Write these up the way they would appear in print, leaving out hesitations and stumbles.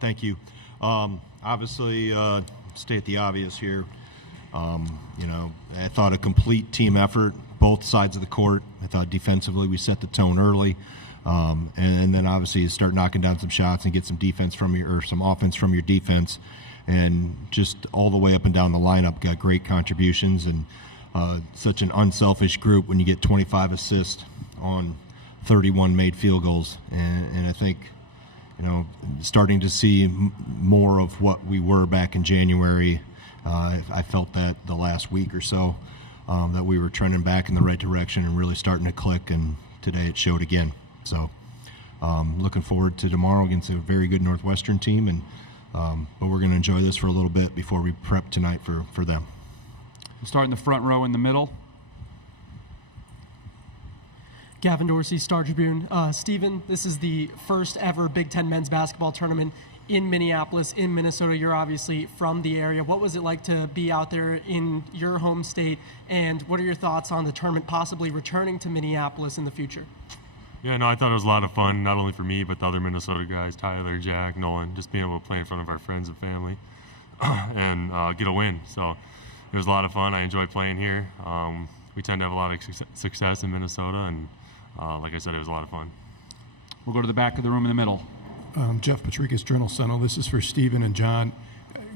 Thank you. Obviously, state the obvious here. I thought a complete team effort, both sides of the court. I thought defensively we set the tone early. And then obviously you start knocking down some shots and get some defense some offense from your defense. And just all the way up and down the lineup got great contributions, and such an unselfish group when you get 25 assists on 31 made field goals. And I think, starting to see more of what we were back in January. I felt that the last week or so, that we were trending back in the right direction and really starting to click, and today it showed again. So looking forward to tomorrow against a very good Northwestern team, and but we're going to enjoy this for a little bit before we prep tonight for them. We'll start in the front row in the middle. Gavin Dorsey, Star Tribune. Stephen, this is the first ever Big Ten men's basketball tournament in Minneapolis, in Minnesota. You're obviously from the area. What was it like to be out there in your home state, and what are your thoughts on the tournament possibly returning to Minneapolis in the future? Yeah, no, I thought it was a lot of fun, not only for me, but the other Minnesota guys, Tyler, Jack, Nolan, just being able to play in front of our friends and family and get a win. So it was a lot of fun. I enjoy playing here. We tend to have a lot of success in Minnesota, and like I said, it was a lot of fun. We'll go to the back of the room in the middle. Jeff Patricus, Journal-Sentinel. This is for Stephen and John.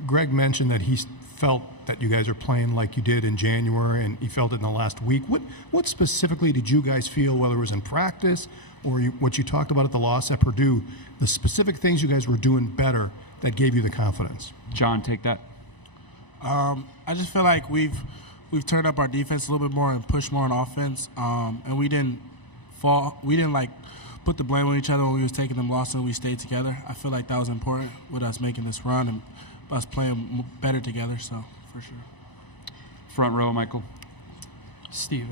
Greg mentioned that he felt that you guys are playing like you did in January, and he felt it in the last week. What specifically did you guys feel, whether it was in practice or what you talked about at the loss at Purdue, the specific things you guys were doing better that gave you the confidence? John, take that. I just feel like we've turned up our defense a little bit more and pushed more on offense, and we didn't put the blame on each other when we was taking them losses, and we stayed together. I feel like that was important with us making this run and us playing better together, so for sure. Front row, Michael. Steve,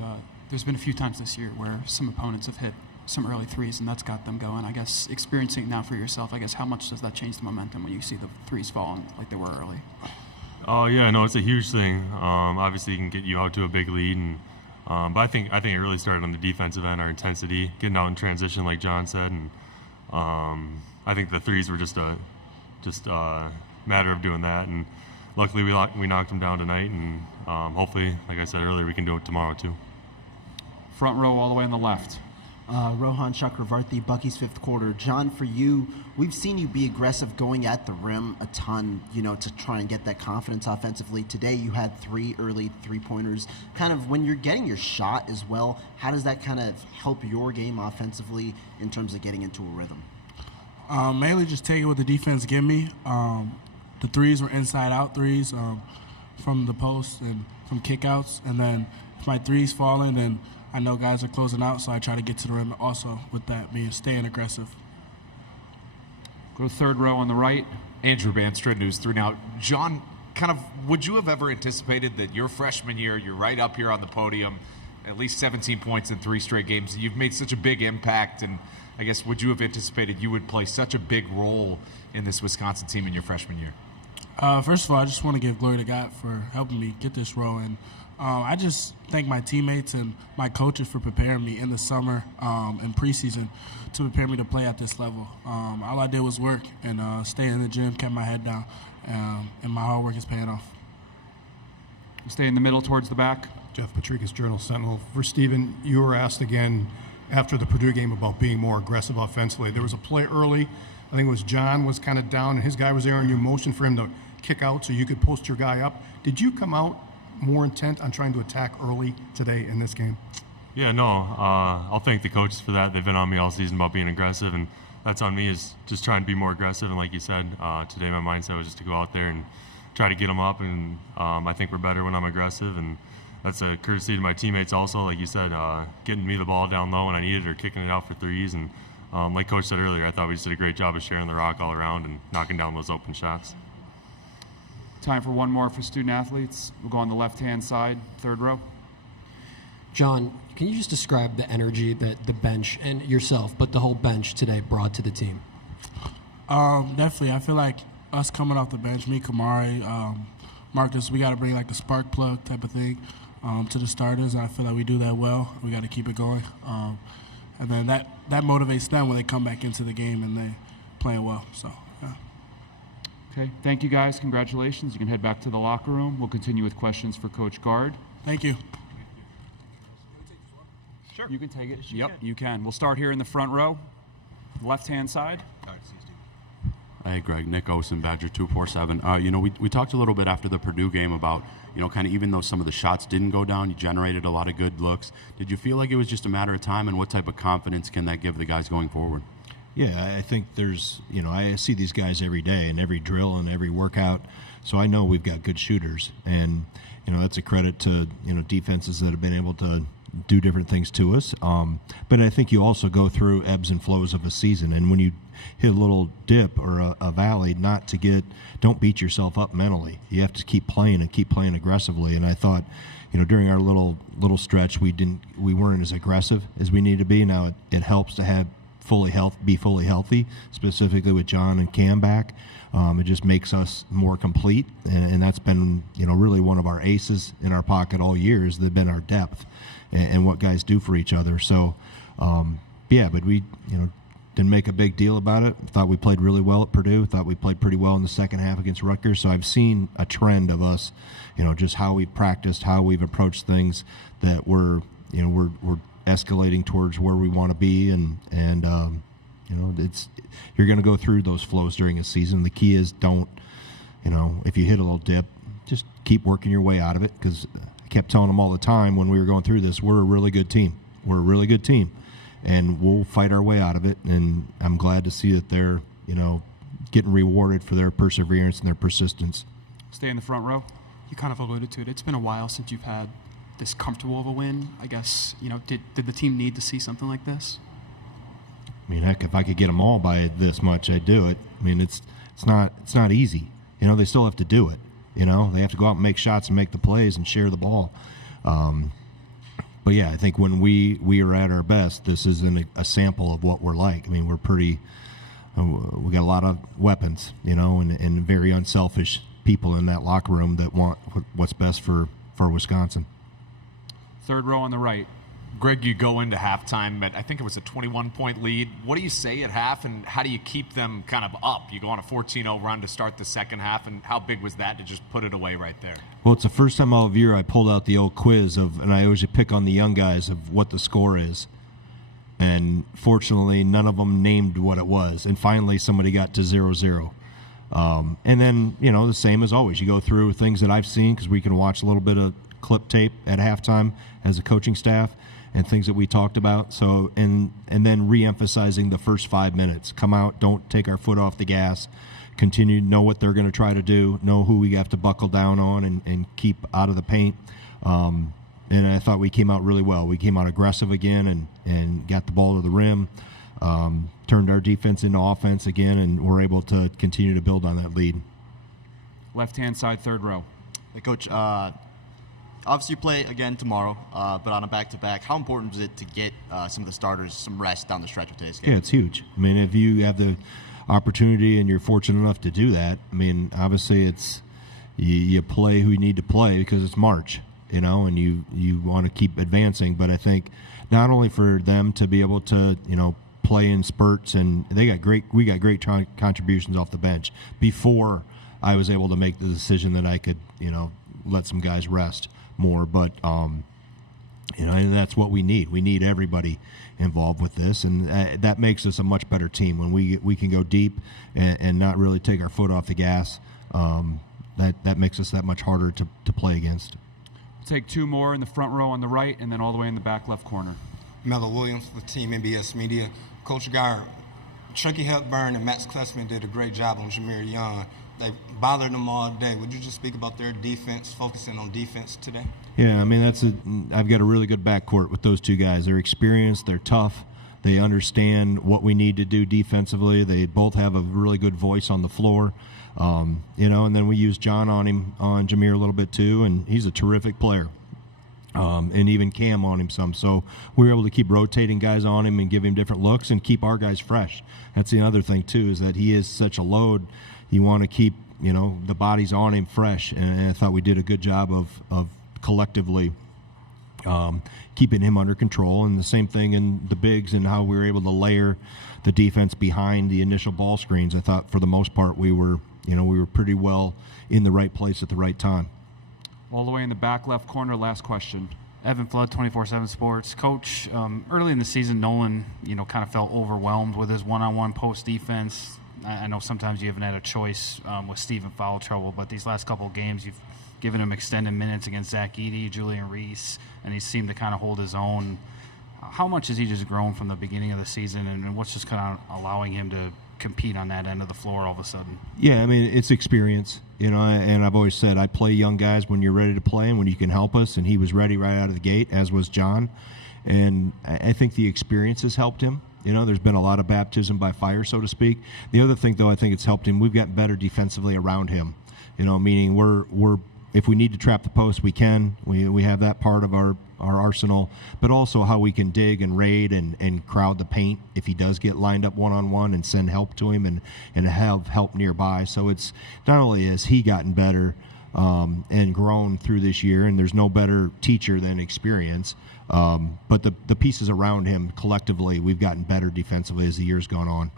there's been a few times this year where some opponents have hit some early threes, and that's got them going. I guess experiencing it now for yourself, how much does that change the momentum when you see the threes falling like they were early? Oh yeah, no, it's a huge thing. Obviously, it can get you out to a big lead, and but I think it really started on the defensive end, our intensity, getting out in transition, like John said, and I think the threes were just a matter of doing that, and luckily we knocked them down tonight, and hopefully, like I said earlier, we can do it tomorrow too. Front row all the way on the left. Rohan Chakravarti, Bucky's fifth quarter. John, for you, we've seen you be aggressive going at the rim a ton, to try and get that confidence offensively. Today you had 3 early three-pointers. Kind of when you're getting your shot as well, how does that kind of help your game offensively in terms of getting into a rhythm? Mainly just taking what the defense give me. The threes were inside-out threes from the post and from kickouts, and then if my threes fall in, then I know guys are closing out, so I try to get to the rim also with that being staying aggressive. Go to third row on the right. Andrew Banstra, News 3 Now. John, would you have ever anticipated that your freshman year, you're right up here on the podium, at least 17 points in 3 straight games, you've made such a big impact, and I guess would you have anticipated you would play such a big role in this Wisconsin team in your freshman year? First of all, I just want to give glory to God for helping me get this role, and I just thank my teammates and my coaches for preparing me in the summer and preseason to prepare me to play at this level. All I did was work and stay in the gym, kept my head down, and my hard work is paying off. Stay in the middle towards the back. Jeff Patricus, Journal-Sentinel. For Stephen, you were asked again after the Purdue game about being more aggressive offensively. There was a play early. I think it was John was kind of down, and his guy was there, and you motioned for him to kick out so you could post your guy up. Did you come out more intent on trying to attack early today in this game? Yeah, no, I'll thank the coaches for that. They've been on me all season about being aggressive, and that's on me, is just trying to be more aggressive. And like you said, today my mindset was just to go out there and try to get them up, and I think we're better when I'm aggressive, and that's a courtesy to my teammates also, like you said, getting me the ball down low when I need it or kicking it out for threes. And like Coach said earlier, I thought we just did a great job of sharing the rock all around and knocking down those open shots. Time for one more for student athletes. We'll go on the left-hand side, third row. John, can you just describe the energy that the bench and yourself, but the whole bench today brought to the team? Definitely. I feel like us coming off the bench, me, Kamari, Marcus, we got to bring like the spark plug type of thing to the starters, and I feel like we do that well. We got to keep it going. And then that motivates them when they come back into the game and they playing well. So, yeah. Okay, thank you guys. Congratulations. You can head back to the locker room. We'll continue with questions for Coach Gard. Thank you. Sure. You can take it. Yep, you can. We'll start here in the front row, left-hand side. Hey, Greg. Nick Osen, Badger 247. We talked a little bit after the Purdue game about, kind of even though some of the shots didn't go down, you generated a lot of good looks. Did you feel like it was just a matter of time, and what type of confidence can that give the guys going forward? Yeah, I think there's, I see these guys every day in every drill and every workout, so I know we've got good shooters. And, that's a credit to, defenses that have been able to do different things to us. But I think you also go through ebbs and flows of a season. And when you hit a little dip or a valley, don't beat yourself up mentally. You have to keep playing and keep playing aggressively. And I thought, during our little stretch, we weren't as aggressive as we need to be. Now it helps to be fully healthy, specifically with John and Cam back. It just makes us more complete, and that's been really one of our aces in our pocket all year. Has been our depth and what guys do for each other. So but we didn't make a big deal about it. Thought we played really well at Purdue. Thought we played pretty well in the second half against Rutgers. So I've seen a trend of us, just how we practiced, how we've approached things, that we're escalating towards where we want to be, and you're going to go through those flows during a season. The key is if you hit a little dip, just keep working your way out of it, because I kept telling them all the time when we were going through this, we're a really good team. We're a really good team, and we'll fight our way out of it, and I'm glad to see that they're, getting rewarded for their perseverance and their persistence. Stay in the front row. You kind of alluded to it. It's been a while since you've had this comfortable of a win. I guess, did the team need to see something like this? I mean, heck, if I could get them all by this much, I'd do it. I mean, it's not easy. They still have to do it. They have to go out and make shots and make the plays and share the ball. But yeah, I think when we are at our best, this isn't a sample of what we're like. I mean, we got a lot of weapons, and very unselfish people in that locker room that want what's best for Wisconsin. Third row on the right. Greg, you go into halftime at, I think it was a 21-point lead. What do you say at half, and how do you keep them kind of up? You go on a 14-0 run to start the second half, and how big was that to just put it away right there? Well, it's the first time all year I pulled out the old quiz and I always pick on the young guys of what the score is. And fortunately, none of them named what it was. And finally, somebody got to 0-0. And then, the same as always. You go through things that I've seen, because we can watch a little bit of clip tape at halftime as a coaching staff, and things that we talked about. So, and then re-emphasizing the first 5 minutes. Come out, don't take our foot off the gas. Continue, know what they're going to try to do, know who we have to buckle down on, and keep out of the paint. And I thought we came out really well. We came out aggressive again and got the ball to the rim, turned our defense into offense again, and we're able to continue to build on that lead. Left-hand side, third row. Hey, Coach, obviously you play again tomorrow, but on a back-to-back, how important is it to get some of the starters some rest down the stretch of today's game? Yeah, it's huge. I mean, if you have the opportunity and you're fortunate enough to do that, I mean, obviously it's you play who you need to play, because it's March, and you want to keep advancing. But I think not only for them to be able to, play in spurts, and we got great contributions off the bench before I was able to make the decision that I could, let some guys rest more. But and that's what we need. We need everybody involved with this, and that makes us a much better team when we can go deep and not really take our foot off the gas. That makes us that much harder to play against. We'll take two more in the front row on the right, and then all the way in the back left corner. Mello Williams with Team NBS Media. Coach Gard, Chucky Hepburn and Max Klessman did a great job on Jameer Young. They bothered them all day. Would you just speak about their defense, focusing on defense today? Yeah, I mean, I've got a really good backcourt with those two guys. They're experienced, they're tough, they understand what we need to do defensively. They both have a really good voice on the floor, and then we use John on Jameer a little bit too, and he's a terrific player. And even Cam on him some. So we were able to keep rotating guys on him and give him different looks and keep our guys fresh. That's the other thing too, is that he is such a load. You want to keep, the bodies on him fresh. And I thought we did a good job of collectively keeping him under control. And the same thing in the bigs and how we were able to layer the defense behind the initial ball screens. I thought for the most part we were we were pretty well in the right place at the right time. All the way in the back left corner, last question. Evan Flood, 24/7 Sports. Coach, early in the season, Nolan, kind of felt overwhelmed with his one-on-one post defense. I know sometimes you haven't had a choice with Steve in foul trouble, but these last couple of games, you've given him extended minutes against Zach Edey, Julian Reese, and he seemed to kind of hold his own. How much has he just grown from the beginning of the season, and what's just kind of allowing him to compete on that end of the floor all of a sudden? Yeah, I mean, it's experience, and I've always said I play young guys when you're ready to play and when you can help us, and he was ready right out of the gate, as was John, and I think the experience has helped him. There's been a lot of baptism by fire, so to speak. The other thing, though, I think it's helped him, we've gotten better defensively around him, meaning we're if we need to trap the post, we can. We have that part of our arsenal, but also how we can dig and raid and crowd the paint if he does get lined up one-on-one and send help to him and have help nearby. So it's not only has he gotten better and grown through this year, and there's no better teacher than experience, but the pieces around him collectively, we've gotten better defensively as the year's gone on.